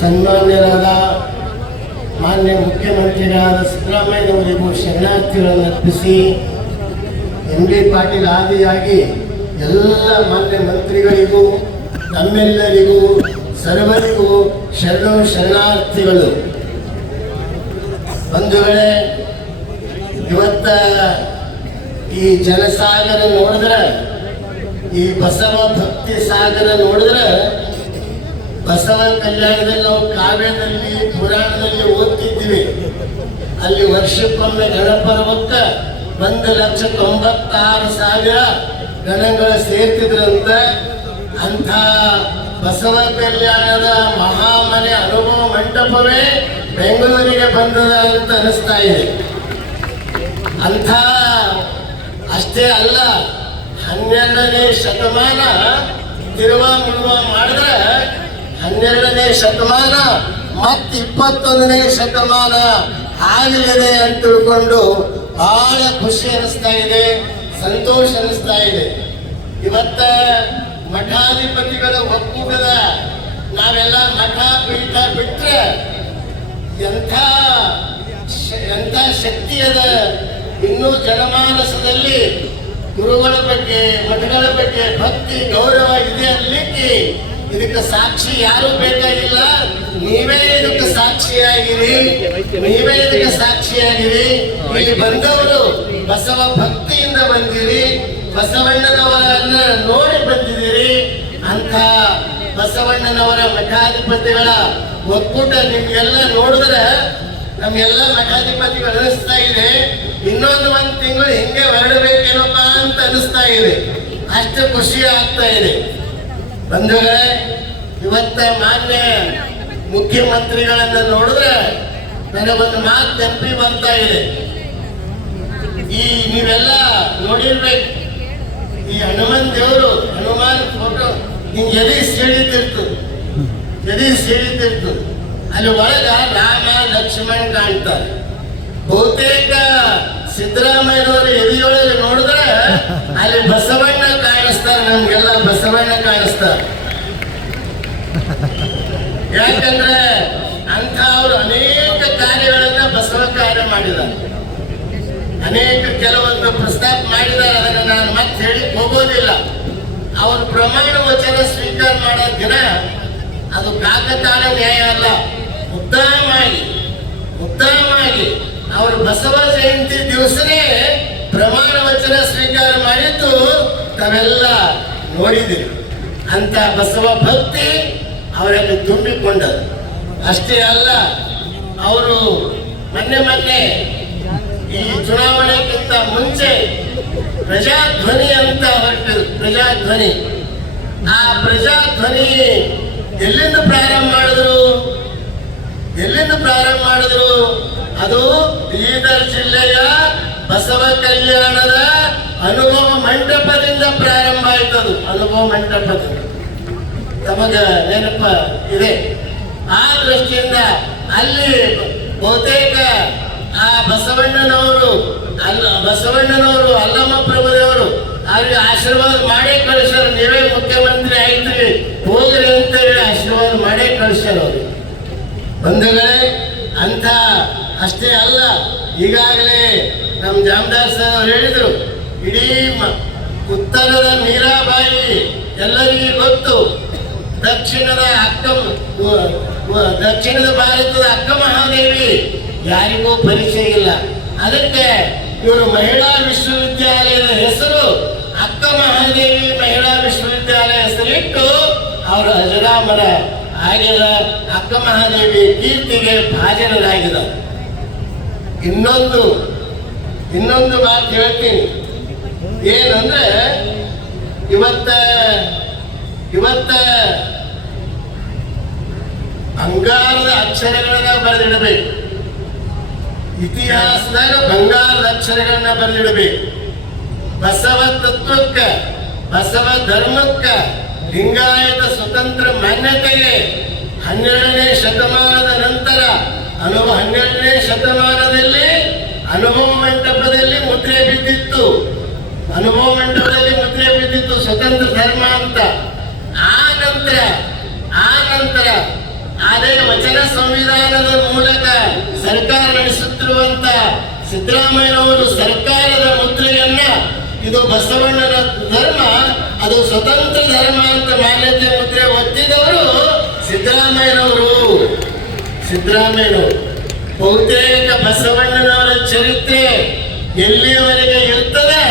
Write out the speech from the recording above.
ಸನ್ಮಾನ್ಯರಾದ ಮಾನ್ಯ ಮುಖ್ಯಮಂತ್ರಿಗಳಾದ ಸಿದ್ದರಾಮಯ್ಯನವರಿಗೂ ಶರಣಾರ್ಥಿಗಳನ್ನು ಅರ್ಪಿಸಿ ಎಂ ಬಿ ಪಾಟೀಲ್ ಆದಿಯಾಗಿ ಎಲ್ಲ ಮಾನ್ಯ ಮಂತ್ರಿಗಳಿಗೂ, ನಮ್ಮೆಲ್ಲರಿಗೂ, ಸರ್ವರಿಗೂ ಶರಣು ಶರಣಾರ್ಥಿಗಳು. ಬಂಧುಗಳೇ, ಇವತ್ತ ಈ ಜನಸಾಗರ ನೋಡಿದ್ರೆ, ಈ ಬಸವ ಭಕ್ತಿ ಸಾಗರ ನೋಡಿದ್ರೆ ಬಸವ ಕಲ್ಯಾಣದಲ್ಲಿ ನಾವು ಕಾವ್ಯದಲ್ಲಿ, ಪುರಾಣದಲ್ಲಿ ಓದ್ತಿದ್ವಿ ಅಲ್ಲಿ ವರ್ಷಕ್ಕೊಮ್ಮೆ ಗಣಪರ್ವಕ್ಕ ಒಂದು ಲಕ್ಷ ತೊಂಬತ್ತಾರು ಸಾವಿರ ಗಣಗಳು ಸೇರ್ತಿದ್ರಂತ ಅಂಥ ಬಸವ ಕಲ್ಯಾಣದ ಮಹಾಮನೆ ಅನುಭವ ಮಂಟಪವೇ ಬೆಂಗಳೂರಿಗೆ ಬಂದದ ಅಂತ ಅನಿಸ್ತಾ ಇದೆ. ಅಂಥ ಅಷ್ಟೇ ಅಲ್ಲ, ಹನ್ನೆರಡನೇ ಶತಮಾನ ತಿರುವ ಮಾಡಿದ್ರೆ ಹನ್ನೆರಡನೇ ಶತಮಾನ ಮತ್ತು ಇಪ್ಪತ್ತೊಂದನೇ ಶತಮಾನ ಆಗಲಿದೆ ಅಂತ ತಿಳ್ಕೊಂಡು ಬಹಳ ಖುಷಿ ಅನಿಸ್ತಾ ಇದೆ, ಸಂತೋಷ ಅನಿಸ್ತಾ ಇದೆ. ಇವತ್ತ ಮಠಾಧಿಪತಿಗಳ ಒಕ್ಕೂಟದ ನಾವೆಲ್ಲ ಮಠ ಪೀಠ ಬಿಟ್ರೆ ಎಂಥ ಎಂಥ ಶಕ್ತಿ ಅದ? ಇನ್ನೂ ಜನಮಾನಸದಲ್ಲಿ ಗುರುಗಳ ಬಗ್ಗೆ, ಮಠಗಳ ಬಗ್ಗೆ ಭಕ್ತಿ ಗೌರವ ಇದೆ ಅನ್ಲಿಕ್ಕೆ ಇದಕ್ಕೆ ಸಾಕ್ಷಿ ಯಾರು ಬೇಕಾಗಿಲ್ಲ? ನೀವೇ ಇದಕ್ಕೆ ಸಾಕ್ಷಿಯಾಗಿರಿ. ನೀವೇ ಇದಕ್ಕೆ ಸಾಕ್ಷಿಯಾಗಿರಿ. ಇಲ್ಲಿ ಬಂದವರು ಬಸವ ಭಕ್ತಿಯಿಂದ ಬಂದಿರಿ. ಬಸವಣ್ಣನವರನ್ನ ನೋಡಿ ಬಂದಿದ್ದೀರಿ. ಅಂತ ಬಸವಣ್ಣನವರ ಮಠಾಧಿಪತಿಗಳ ಒಕ್ಕೂಟ ನಿಮ್ಗೆಲ್ಲ ನೋಡಿದ್ರೆ ನಮ್ಗೆಲ್ಲ ಮಠಾಧಿಪತಿಗಳು ಅನಿಸ್ತಾ ಇದೆ. ಇನ್ನೊಂದು ಒಂದು ತಿಂಗಳು ಹಿಂಗೆ ಹೊರಡಬೇಕೇನಪ್ಪ ಅಂತ ಅನಿಸ್ತಾ ಇದೆ. ಅಷ್ಟು ಖುಷಿ ಆಗ್ತಾ ಇದೆ. ಬಂಧುಗಳೇ, ಇವತ್ತ ಮಾನ್ಯ ಮುಖ್ಯಮಂತ್ರಿಗಳನ್ನ ನೋಡಿದ್ರೆ ನನಗೊಂದು ಮಾತು ನೆನಪಿ ಬರ್ತಾ ಇದೆ. ಈ ನೀವೆಲ್ಲ ನೋಡಿರ್ಬೇಕು. ಈ ಹನುಮನ್ ದೇವರು, ಹನುಮಾನ್ ಫೋಟೋ ನಿಂಗೆ ಎದಿ ಸೀಳಿತಿರ್ತು. ಎದೆ ಸೀಳಿತಿರ್ತು. ಅಲ್ಲಿ ಒಳಗ ರಾಮ, ಲಕ್ಷ್ಮಣ್ ಕಾಣ್ತಾರೆ. ಬಹುತೇಕ ಸಿದ್ದರಾಮಯ್ಯನವರು ಎದಿಯೊಳಗೆ ನೋಡಿದ್ರೆ ಅಲ್ಲಿ ಕಾಣಿಸ್ತಾರೆ ನಮ್ಗೆಲ್ಲ ಬಸವಣ್ಣ ಕಾಣಿಸ್ತ. ಯಾಕಂದ್ರೆ ಅಂತ ಅವರು ಅನೇಕ ಕಾರ್ಯಗಳನ್ನ ಬಸವ ಕಾರ್ಯ ಮಾಡಿದ್ದಾರೆ. ಅನೇಕ ಕೆಲವೊಂದು ಪ್ರಸ್ತಾಪ ಮಾಡಿದ್ದಾರೆ, ಅದನ್ನು ನಾನು ಮತ್ತೆ ಹೇಳಿ ಹೋಗೋದಿಲ್ಲ. ಅವರು ಪ್ರಮಾಣ ವಚನ ಸ್ವೀಕಾರ ಮಾಡೋ ದಿನ ಅದು ಕಾಕತಾಳ ನ್ಯಾಯ ಅಲ್ಲ. ಉತ್ತಮವಾಗಿ ಉತ್ತಮವಾಗಿ ಅವರು ಬಸವ ಜಯಂತಿ ದಿವಸನೇ ಪ್ರಮಾಣ ವಚನ ಸ್ವೀಕಾರ ಮಾಡಿದ್ದು ತಾವೆಲ್ಲ ನೋಡಿದ್ದೀರಿ ಅಂತ ಬಸವ ಭಕ್ತಿ ಅವರಲ್ಲಿ ತುಂಬಿಕೊಂಡರು ಅಷ್ಟೇ ಅಲ್ಲ, ಅವರು ಮೊನ್ನೆ ಮೊನ್ನೆ ಈ ಚುನಾವಣೆಗಿಂತ ಮುಂಚೆ ಪ್ರಜಾಧ್ವನಿ ಅಂತ ಹೊರಟಿದ್ರು ಪ್ರಜಾಧ್ವನಿ. ಆ ಪ್ರಜಾಧ್ವನಿ ಎಲ್ಲಿಂದ ಪ್ರಾರಂಭ ಮಾಡಿದ್ರು? ಎಲ್ಲಿಂದ ಪ್ರಾರಂಭ ಮಾಡಿದ್ರು? ಅದು ಬೀದರ್ ಜಿಲ್ಲೆಯ ಬಸವ ಕಲ್ಯಾಣದ ಅನುಭವ ಮಂಟಪದಿಂದ ಪ್ರಾರಂಭ ಆಯ್ತದು. ಅನುಭವ ಮಂಟಪದಿಂದ. ತಮಗ ನೆನಪ ಇದೆ. ಆ ದೃಷ್ಟಿಯಿಂದ ಅಲ್ಲಿ ಬಹುತೇಕ ಆ ಬಸವಣ್ಣನವರು, ಅಲ್ಲ, ಬಸವಣ್ಣನವರು, ಅಲ್ಲಮ್ಮ ಪ್ರಭುದೇವರು ಅವ್ರಿಗೆ ಆಶೀರ್ವಾದ ಮಾಡೇ ಕಳಿಸ್ಯಾರ. ನೀವೇ ಮುಖ್ಯಮಂತ್ರಿ ಆಯ್ತೀವಿ ಹೋಗ್ರಿ ಅಂತ ಹೇಳಿ ಆಶೀರ್ವಾದ ಮಾಡೇ ಕಳಿಸ್ಯಾರ ಅವರು. ಬಂಧುಗಳೇ ಅಂತ ಅಷ್ಟೇ ಅಲ್ಲ. ಈಗಾಗಲೇ ನಮ್ಮ ಜಾಮದಾರ್ ಸರ್ ಅವ್ರು ಹೇಳಿದರು ಇಡೀ ಉತ್ತರದ ಮೀರಾಬಾಯಿ ಎಲ್ಲರಿಗೂ ಗೊತ್ತು. ದಕ್ಷಿಣದ ಅಕ್ಕ ದಕ್ಷಿಣದ ಭಾರತದ ಅಕ್ಕ ಮಹಾದೇವಿ. ಯಾರಿಗೂ ಪರಿಚಯ ಇಲ್ಲ. ಅದಕ್ಕೆ ಇವರು ಮಹಿಳಾ ವಿಶ್ವವಿದ್ಯಾಲಯದ ಹೆಸರು ಅಕ್ಕ ಮಹಾದೇವಿ ಮಹಿಳಾ ವಿಶ್ವವಿದ್ಯಾಲಯ ಹೆಸರಿಟ್ಟು ಅವರು ಅಜರಾಮರ ಆಗಿದ ಅಕ್ಕ ಮಹಾದೇವಿ ಕೀರ್ತಿಗೆ ಭಾಜನರಾಗಿದ ಇನ್ನೊಂದು ಇನ್ನೊಂದು ಮಾತು ಹೇಳ್ತೀನಿ. ಏನಂದ್ರೆ ಇವತ್ತ ಇವತ್ತ ಬಂಗಾರದ ಅಕ್ಷರಗಳನ್ನ ಬರೆದಿಡಬೇಕು. ಇತಿಹಾಸದಾಗ ಬಂಗಾರದ ಅಕ್ಷರಗಳನ್ನ ಬರೆದಿಡಬೇಕು. ಬಸವ ತತ್ವಕ್ಕ, ಬಸವ ಧರ್ಮಕ್ಕ, ಲಿಂಗಾಯತ ಸ್ವತಂತ್ರ ಮಾನ್ಯತೆಗೆ ಹನ್ನೆರಡನೇ ಶತಮಾನದ ನಂತರ ಅನುಭವ ಹನ್ನೆರಡನೇ ಶತಮಾನದಲ್ಲಿ ಅನುಭವ ಮಂಟಪದಲ್ಲಿ ಮುದ್ರೆ ಬಿದ್ದಿತ್ತು. ಅನುಭವ ಮಂಟಪದಲ್ಲಿ ಮುದ್ರೆ ಬಿದ್ದಿತ್ತು ಸ್ವತಂತ್ರ ಧರ್ಮ ಅಂತ. ಆ ನಂತರ ಆ ನಂತರ ಅದೇ ಸಂವಿಧಾನದ ಮೂಲಕ ಸರ್ಕಾರ ನಡೆಸುತ್ತಿರುವಂತ ಸಿದ್ದರಾಮಯ್ಯನವರು ಸರ್ಕಾರದ ಮುದ್ರೆಯನ್ನ, ಇದು ಬಸವಣ್ಣನ ಧರ್ಮ, ಅದು ಸ್ವತಂತ್ರ ಧರ್ಮ ಅಂತ ಮಾನ್ಯತೆ ಮುದ್ರೆ ಒತ್ತಿದವರು ಸಿದ್ದರಾಮಯ್ಯನವರು. ಸಿದ್ದರಾಮಯ್ಯನವರು. ಬಹುತೇಕ ಬಸವಣ್ಣನವರ ಚರಿತ್ರೆ ಎಲ್ಲಿಯವರೆಗೆ ಇರ್ತದೆ